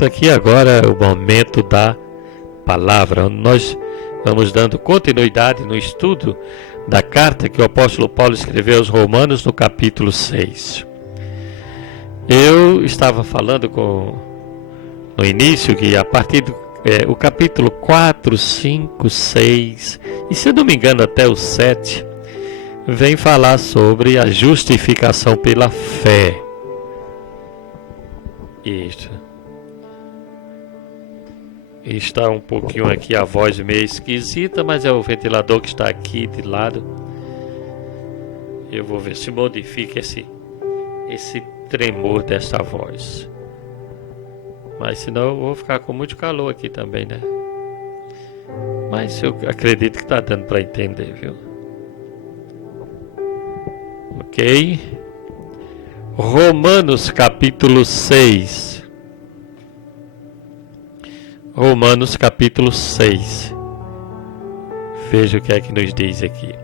momento aqui agora é o momento da palavra. Nós vamos dando continuidade no estudo da carta que o apóstolo Paulo escreveu aos Romanos no capítulo 6. Eu estava falando no início que a partir do o capítulo 4, 5, 6 e, se eu não me engano, até o 7, vem falar sobre a justificação pela fé. Isso. Está um pouquinho aqui a voz meio esquisita, mas é o ventilador que está aqui de lado. Eu vou ver se modifica esse tremor dessa voz. Mas senão eu vou ficar com muito calor aqui também, né? Mas eu acredito que está dando para entender, viu? Ok? Romanos capítulo 6. Romanos capítulo 6. Veja o que é que nos diz aqui.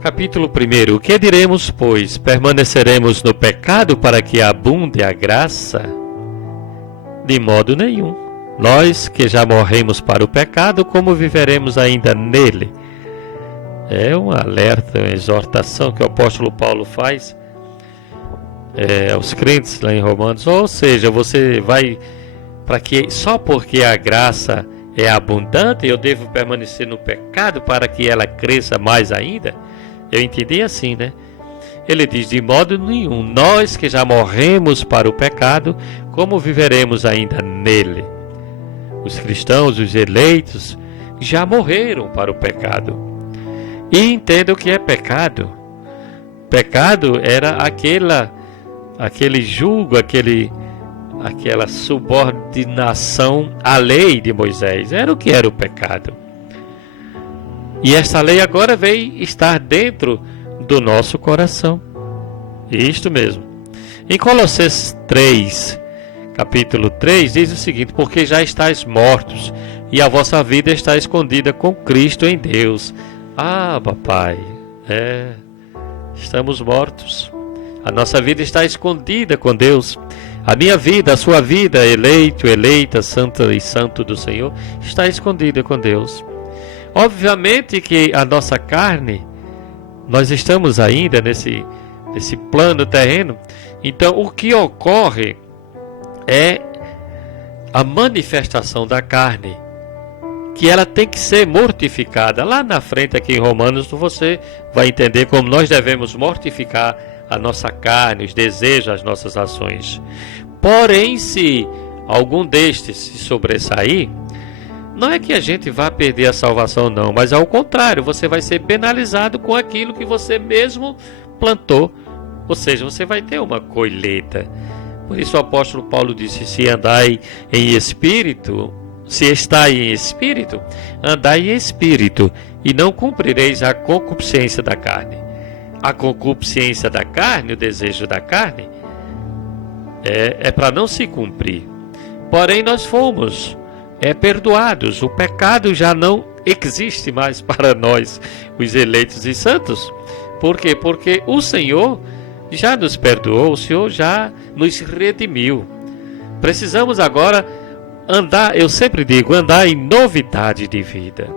Capítulo 1. O que diremos, pois? Permaneceremos no pecado para que abunde a graça? De modo nenhum. Nós que já morremos para o pecado, como viveremos ainda nele? É um alerta, uma exortação que o apóstolo Paulo faz aos crentes lá em Romanos. Ou seja, você vai para que só porque a graça é abundante eu devo permanecer no pecado para que ela cresça mais ainda? Eu entendi assim, né? Ele diz, de modo nenhum, nós que já morremos para o pecado, como viveremos ainda nele? Os cristãos, os eleitos, já morreram para o pecado. E entenda o que é pecado. Pecado era aquele julgo, aquela subordinação à lei de Moisés. Era o que era o pecado. E esta lei agora veio estar dentro do nosso coração. Isto mesmo. Em Colossenses 3, capítulo 3, diz o seguinte: porque já estáis mortos, e a vossa vida está escondida com Cristo em Deus. Ah, papai, estamos mortos. A nossa vida está escondida com Deus. A minha vida, a sua vida, eleito, eleita, santa e santo do Senhor, está escondida com Deus. Obviamente que a nossa carne, nós estamos ainda nesse plano terreno. Então o que ocorre é a manifestação da carne, que ela tem que ser mortificada. Lá na frente aqui em Romanos você vai entender como nós devemos mortificar a nossa carne, os desejos, as nossas ações. Porém, se algum destes se sobressair, não é que a gente vá perder a salvação, não, mas ao contrário, você vai ser penalizado com aquilo que você mesmo plantou, ou seja, você vai ter uma colheita. Por isso o apóstolo Paulo disse, se andai em espírito, se estai em espírito, andai em espírito, e não cumprireis a concupiscência da carne. A concupiscência da carne, o desejo da carne, é para não se cumprir. Porém nós fomos perdoados, o pecado já não existe mais para nós, os eleitos e santos. Por quê? Porque o Senhor já nos perdoou, o Senhor já nos redimiu. Precisamos agora andar, eu sempre digo, andar em novidade de vida.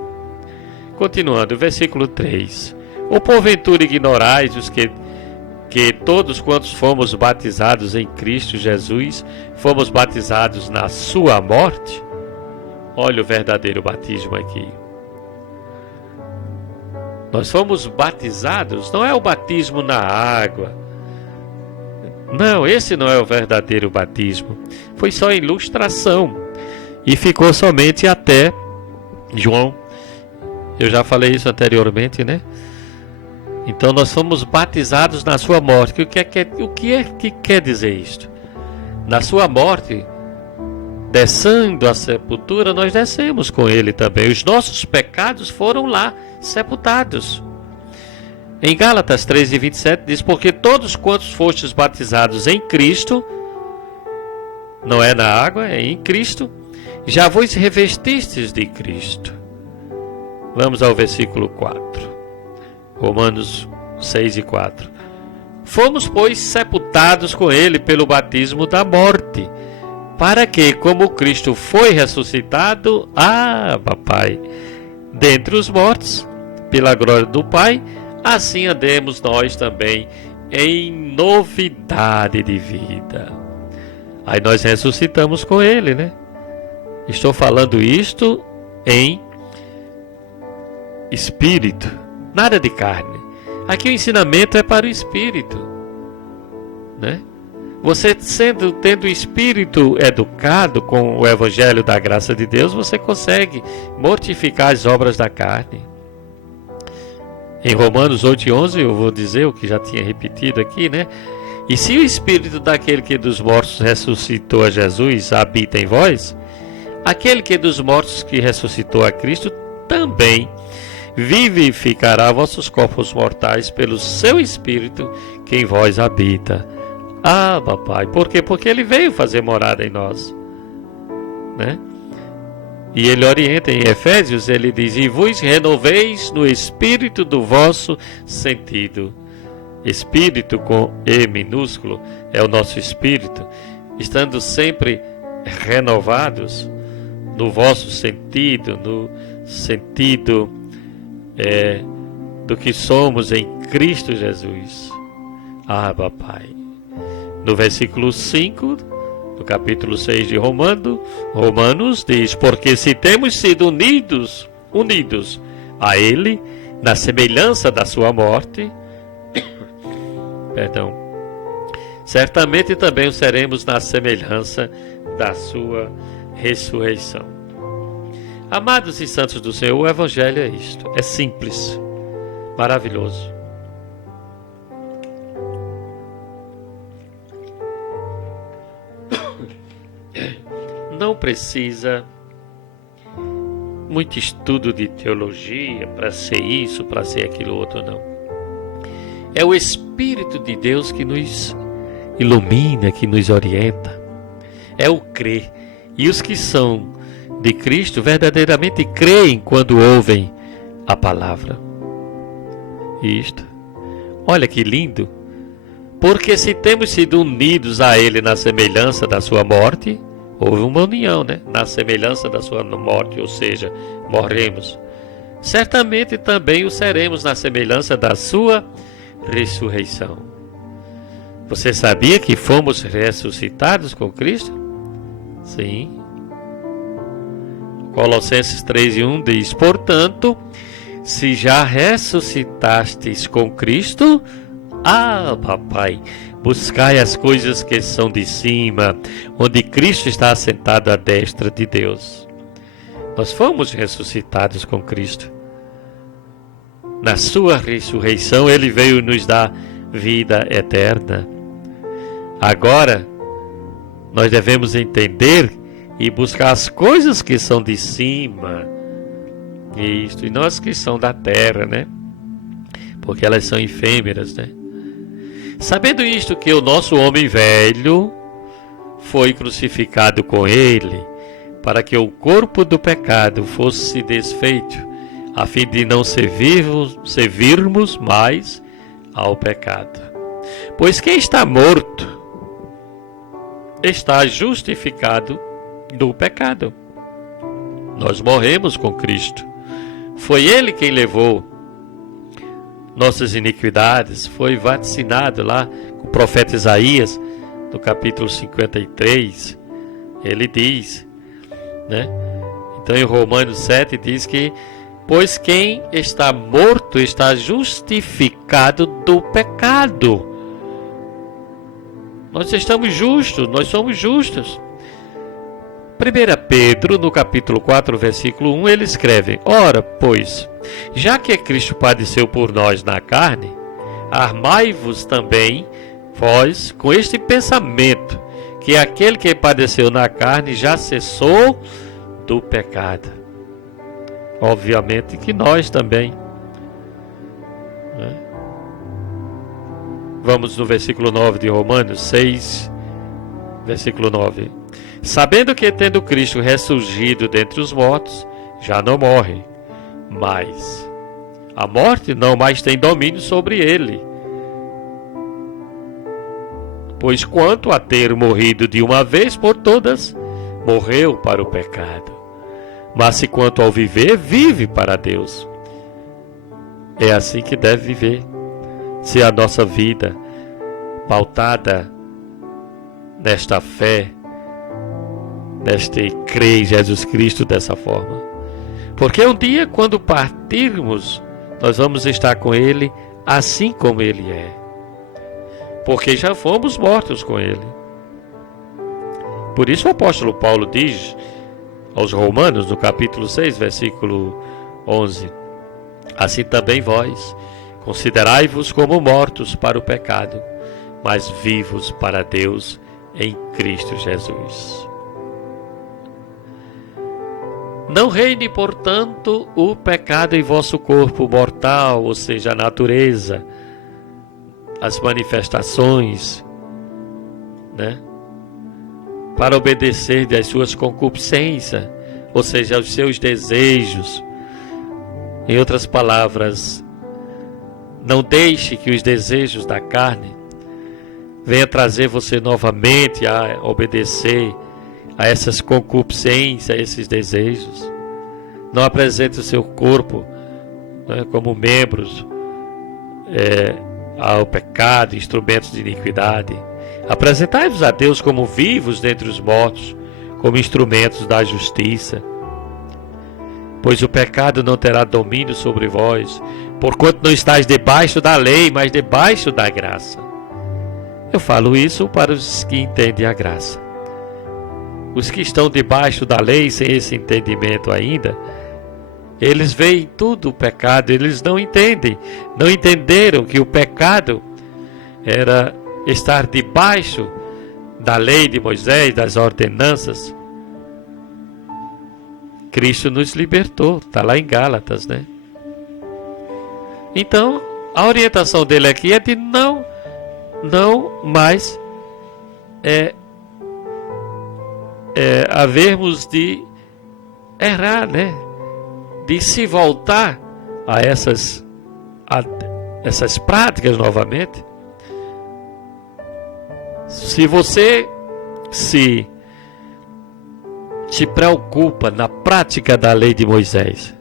Continuando, versículo 3. Ou porventura ignorais os que todos quantos fomos batizados em Cristo Jesus, fomos batizados na sua morte? Olha o verdadeiro batismo aqui. Nós fomos batizados, não é o batismo na água. Não, esse não é o verdadeiro batismo. Foi só ilustração. E ficou somente até João. Eu já falei isso anteriormente, né? Então nós fomos batizados na sua morte. O que é que quer dizer isto? Na sua morte, descendo a sepultura, nós descemos com ele também. Os nossos pecados foram lá sepultados. Em Gálatas 3:27 diz, porque todos quantos fostes batizados em Cristo, não é na água, é em Cristo, já vos revestistes de Cristo. Vamos ao versículo 4. Romanos 6:4. Fomos, pois, sepultados com ele pelo batismo da morte, para que, como Cristo foi ressuscitado, papai, dentre os mortos, pela glória do Pai, assim andemos nós também em novidade de vida. Aí nós ressuscitamos com Ele, né? Estou falando isto em espírito, nada de carne. Aqui o ensinamento é para o espírito, né? Você tendo o espírito educado com o evangelho da graça de Deus, você consegue mortificar as obras da carne. Em Romanos 8:11, eu vou dizer o que já tinha repetido aqui, né? E se o espírito daquele que dos mortos ressuscitou a Jesus habita em vós, aquele que dos mortos que ressuscitou a Cristo também vivificará vossos corpos mortais pelo seu espírito que em vós habita. Papai, por quê? Porque ele veio fazer morada em nós, né? E ele orienta em Efésios, ele diz: e vos renoveis no espírito do vosso sentido. Espírito com E minúsculo é o nosso espírito, estando sempre renovados no vosso sentido, no sentido do que somos em Cristo Jesus. Papai. No versículo 5, do capítulo 6 de Romanos, diz: porque se temos sido unidos a Ele, na semelhança da sua morte, certamente também o seremos na semelhança da sua ressurreição. Amados e santos do Senhor, o Evangelho é isto, é simples, maravilhoso. Não precisa muito estudo de teologia para ser isso, para ser aquilo outro, não. É o Espírito de Deus que nos ilumina, que nos orienta. É o crer. E os que são de Cristo verdadeiramente creem quando ouvem a palavra. Isto. Olha que lindo. Porque se temos sido unidos a Ele na semelhança da sua morte, houve uma união, né? Na semelhança da sua morte, ou seja, morremos. Certamente também o seremos na semelhança da sua ressurreição. Você sabia que fomos ressuscitados com Cristo? Sim. Colossenses 3:1 diz: portanto, se já ressuscitastes com Cristo, papai, buscai as coisas que são de cima, onde Cristo está assentado à destra de Deus. Nós fomos ressuscitados com Cristo. Na sua ressurreição, Ele veio nos dar vida eterna. Agora, nós devemos entender e buscar as coisas que são de cima. Isto, e não as que são da terra, né? Porque elas são efêmeras, né? Sabendo isto, que o nosso homem velho foi crucificado com Ele, para que o corpo do pecado fosse desfeito, a fim de não servirmos mais ao pecado. Pois quem está morto está justificado do pecado. Nós morremos com Cristo. Foi Ele quem levou nossas iniquidades, foi vaticinado lá com o profeta Isaías, no capítulo 53, ele diz, né? Então em Romanos 7 diz que, pois quem está morto está justificado do pecado. Nós estamos justos, nós somos justos. 1 Pedro, no capítulo 4, versículo 1, ele escreve: ora, pois, já que Cristo padeceu por nós na carne, armai-vos também, vós, com este pensamento, que aquele que padeceu na carne já cessou do pecado. Obviamente que nós também, né? Vamos no versículo 9 de Romanos 6, versículo 9. Sabendo que, tendo Cristo ressurgido dentre os mortos, já não morre, mas a morte não mais tem domínio sobre ele. Pois quanto a ter morrido de uma vez por todas, morreu para o pecado. Mas se quanto ao viver, vive para Deus. É assim que deve viver. Se a nossa vida, pautada nesta fé, neste crer em Jesus Cristo dessa forma. Porque um dia, quando partirmos, nós vamos estar com Ele assim como Ele é. Porque já fomos mortos com Ele. Por isso o apóstolo Paulo diz aos Romanos, no capítulo 6, versículo 11: assim também vós, considerai-vos como mortos para o pecado, mas vivos para Deus em Cristo Jesus. Não reine, portanto, o pecado em vosso corpo mortal, ou seja, a natureza, as manifestações, né? Para obedecer às suas concupiscências, ou seja, aos seus desejos. Em outras palavras, não deixe que os desejos da carne venham trazer você novamente a obedecer a essas concupiscências, a esses desejos. Não apresente o seu corpo, né, como membros ao pecado, instrumentos de iniquidade. Apresentai-vos a Deus como vivos dentre os mortos, como instrumentos da justiça. Pois o pecado não terá domínio sobre vós, porquanto não estáis debaixo da lei, mas debaixo da graça. Eu falo isso para os que entendem a graça. Os que estão debaixo da lei, sem esse entendimento ainda, eles veem tudo o pecado, eles não entendem, não entenderam que o pecado era estar debaixo da lei de Moisés, das ordenanças. Cristo nos libertou, está lá em Gálatas, né? Então, a orientação dele aqui é de não mais havermos de errar, né? De se voltar a essas práticas novamente. Se você se preocupa na prática da lei de Moisés,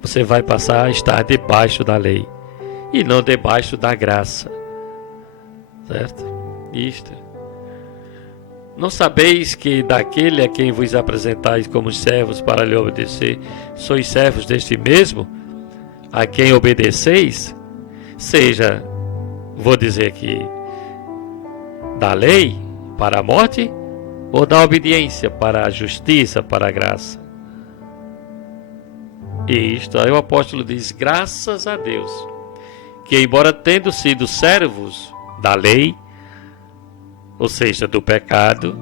você vai passar a estar debaixo da lei e não debaixo da graça, certo? Isto. Não sabeis que daquele a quem vos apresentais como servos para lhe obedecer, sois servos deste mesmo, a quem obedeceis? Seja, vou dizer aqui, da lei para a morte, ou da obediência para a justiça, para a graça. E isto aí o apóstolo diz: graças a Deus, que embora tendo sido servos da lei, ou seja, do pecado,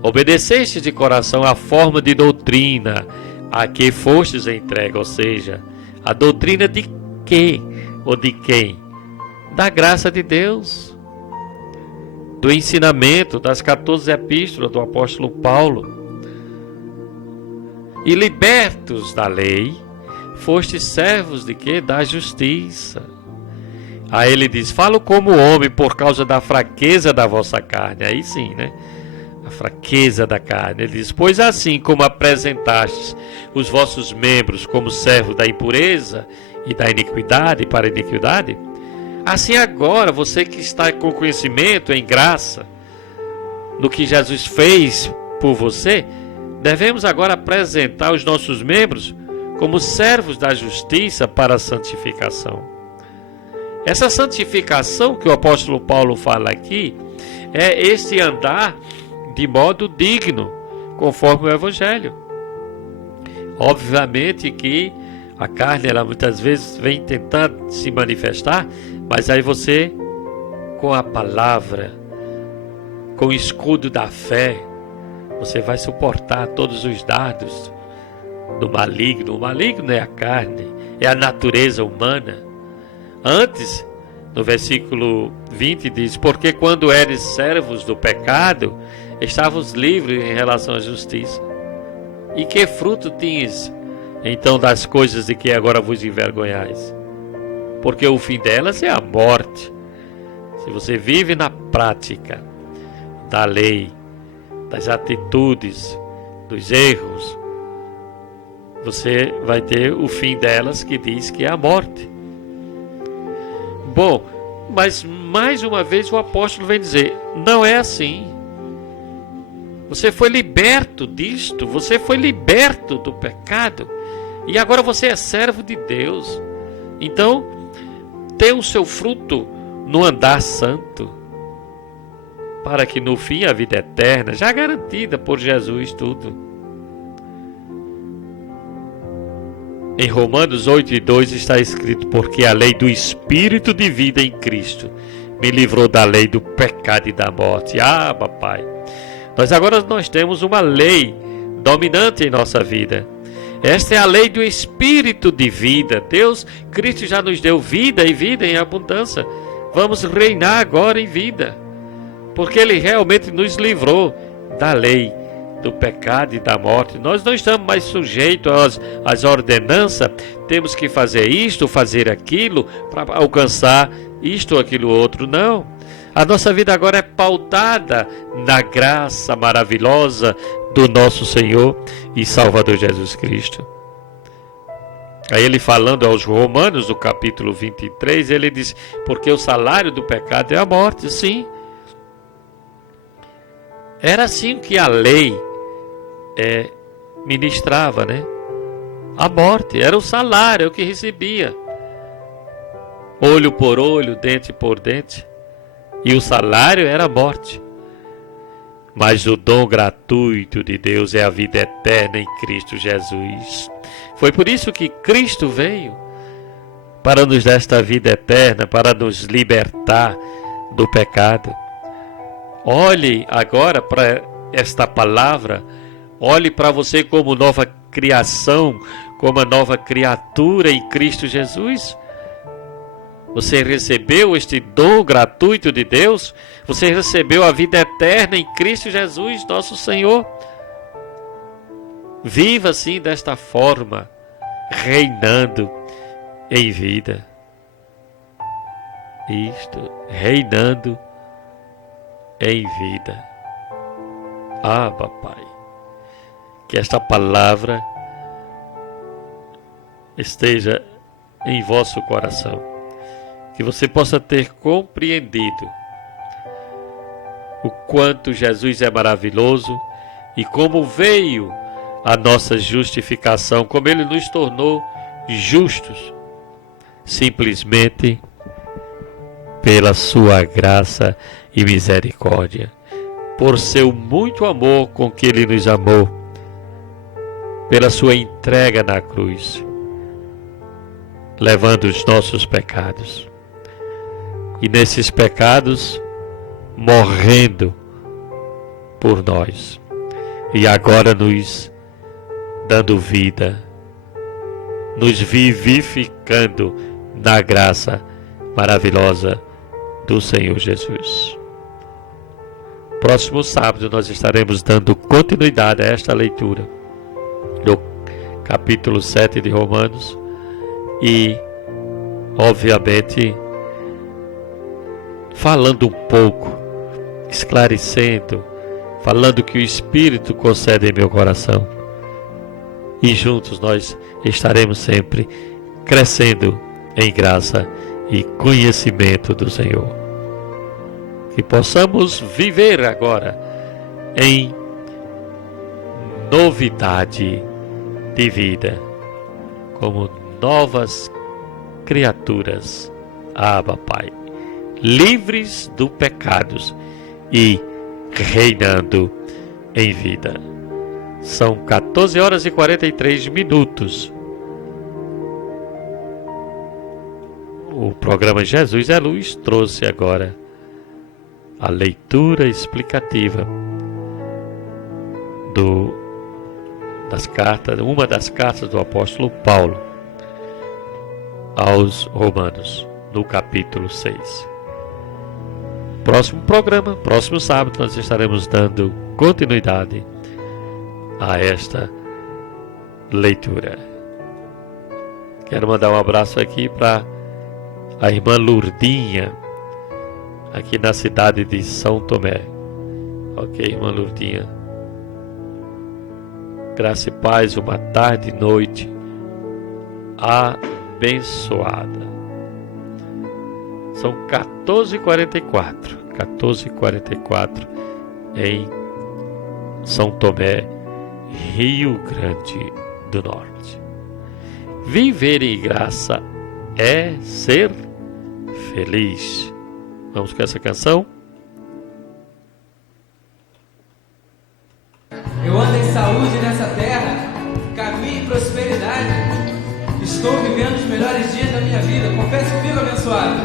obedeceste de coração a forma de doutrina a que fostes entregue, ou seja, a doutrina de quê ou de quem? Da graça de Deus, do ensinamento das 14 epístolas do apóstolo Paulo. E libertos da lei, fostes servos de quê? Da justiça. Aí ele diz: falo como homem por causa da fraqueza da vossa carne. Aí sim, né? A fraqueza da carne. Ele diz: pois assim como apresentastes os vossos membros como servos da impureza e da iniquidade para a iniquidade, assim agora, você que está com conhecimento em graça, no que Jesus fez por você, devemos agora apresentar os nossos membros como servos da justiça para a santificação. Essa santificação que o apóstolo Paulo fala aqui é este andar de modo digno, conforme o Evangelho. Obviamente que a carne, ela muitas vezes vem tentando se manifestar, mas aí você, com a palavra, com o escudo da fé, você vai suportar todos os dardos do maligno. O maligno é a carne, é a natureza humana. Antes, no versículo 20 diz: porque quando eres servos do pecado, estavas livres em relação à justiça. E que fruto tinhas então das coisas de que agora vos envergonhais? Porque o fim delas é a morte. se você vive na prática da lei, das atitudes, dos erros, você vai ter o fim delas, que diz que é a morte. Bom, mas mais uma vez o apóstolo vem dizer, não é assim. Você foi liberto disto, você foi liberto do pecado, e agora você é servo de Deus. Então, tem o seu fruto no andar santo, para que no fim a vida eterna, já garantida por Jesus tudo. Em Romanos 8:2 está escrito, porque a lei do Espírito de vida em Cristo me livrou da lei do pecado e da morte. Ah, papai, nós temos uma lei dominante em nossa vida. Esta é a lei do Espírito de vida. Cristo já nos deu vida e vida em abundância. Vamos reinar agora em vida, porque Ele realmente nos livrou da lei do pecado e da morte. Nós não estamos mais sujeitos às ordenanças, temos que fazer isto, fazer aquilo, para alcançar isto ou aquilo outro. Não. A nossa vida agora é pautada na graça maravilhosa do nosso Senhor e Salvador Jesus Cristo. Aí ele, falando aos Romanos, no capítulo 23, ele diz, porque o salário do pecado é a morte. Sim, era assim que a lei ministrava, né? A morte era o salário, é o que recebia. Olho por olho, dente por dente. E o salário era a morte. Mas o dom gratuito de Deus é a vida eterna em Cristo Jesus. Foi por isso que Cristo veio, para nos dar esta vida eterna, para nos libertar do pecado. Olhe agora para esta palavra, olhe para você como nova criação, como a nova criatura em Cristo Jesus. Você recebeu este dom gratuito de Deus, você recebeu a vida eterna em Cristo Jesus, nosso Senhor. Viva assim desta forma, reinando em vida. Isto, reinando em vida. Ah, papai, que esta palavra esteja em vosso coração, que você possa ter compreendido o quanto Jesus é maravilhoso e como veio a nossa justificação, como Ele nos tornou justos, simplesmente pela sua graça e misericórdia, por seu muito amor com que Ele nos amou, pela sua entrega na cruz, levando os nossos pecados. E nesses pecados, morrendo por nós. E agora nos dando vida, nos vivificando na graça maravilhosa do Senhor Jesus. Próximo sábado nós estaremos dando continuidade a esta leitura do capítulo 7 de Romanos e, obviamente, falando um pouco, esclarecendo, falando que o Espírito concede em meu coração. E juntos nós estaremos sempre crescendo em graça e conhecimento do Senhor. Que possamos viver agora em novidade de vida, como novas criaturas. Abba, Pai, livres do pecados e reinando em vida. São 14 horas e 43 minutos. O programa Jesus é Luz trouxe agora a leitura explicativa uma das cartas do apóstolo Paulo aos Romanos, no capítulo 6. Próximo programa, próximo sábado, nós estaremos dando continuidade a esta leitura. Quero mandar um abraço aqui para a irmã Lourdinha, aqui na cidade de São Tomé. Ok, irmã Lourdinha. Graça e paz, uma tarde e noite abençoada. São 14h44. 14h44 em São Tomé, Rio Grande do Norte. Viver em graça é ser feliz. Vamos com essa canção? Eu ando em saúde nessa terra, caminho em prosperidade. Estou vivendo os melhores dias da minha vida. Confesse comigo, abençoado.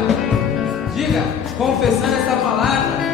Diga, confessando essa palavra,